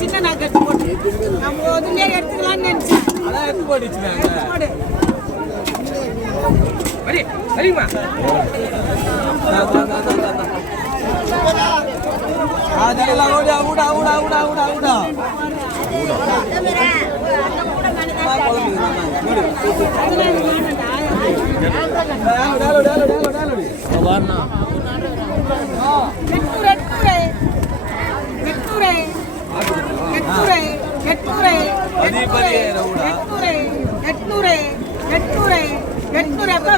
சின்ன நாக்கு எடுத்து போட்டு நம்ம ஒதுமே எடுத்துக்கலாம்னு நினைச்சேன். அதான் எடுத்து போட்டு சரிம்மா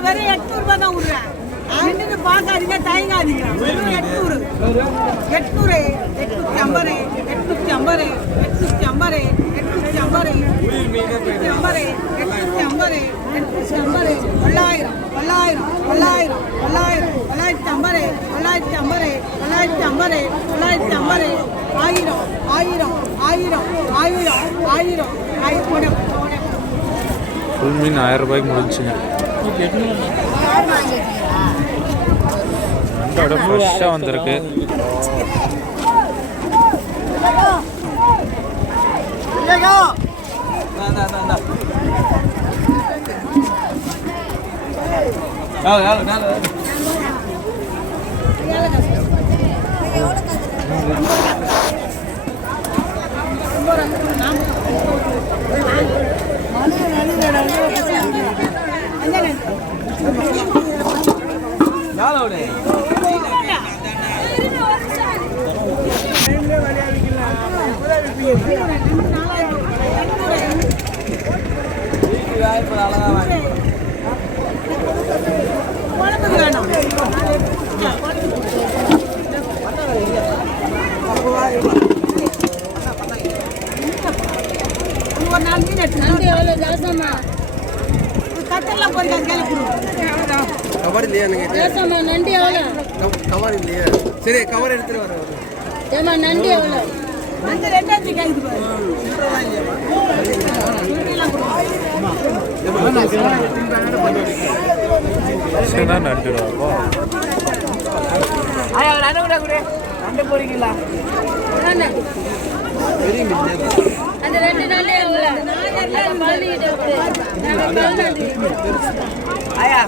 வெறும் 800 ரூபாய் தான் விடுறேன். என்னன்னு பார்க்காதீங்க, தயங்காதீங்க. வெறும் 800 800 850 850 850 850 850 850 850 900 900 900 900 950 950 950 950 1000 1000 1000 1000 1000 1000 ஃபுல் மீன் 1000 ரூபாய்க்கு முடிஞ்சுங்க. நண்டோட ஃப்ரெஷ்ஷாக வந்திருக்கு. சரி கவர் எடுத்துட்டு வர நன்றி எவ்வளோ அந்த ரெண்டாச்சு கைது நண்டு போறீங்களா அந்த ரெண்டு நாளே ஆயா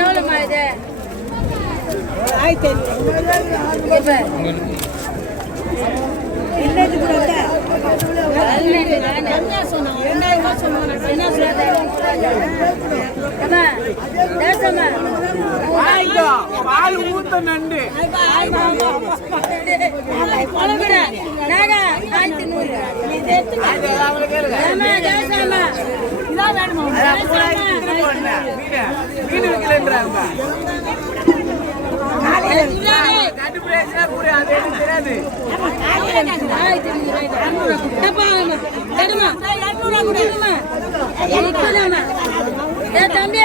எவ்வளோமா இது 1500 நண்டு தம்பி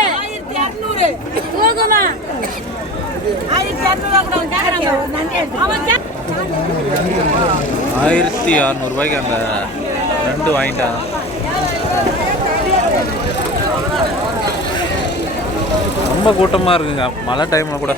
1600 ரூபாய்க்கு அந்த ரெண்டு வாங்கிட்டாங்க. ரொம்ப கூட்டமாக இருக்குங்க மழை டைமில் கூட.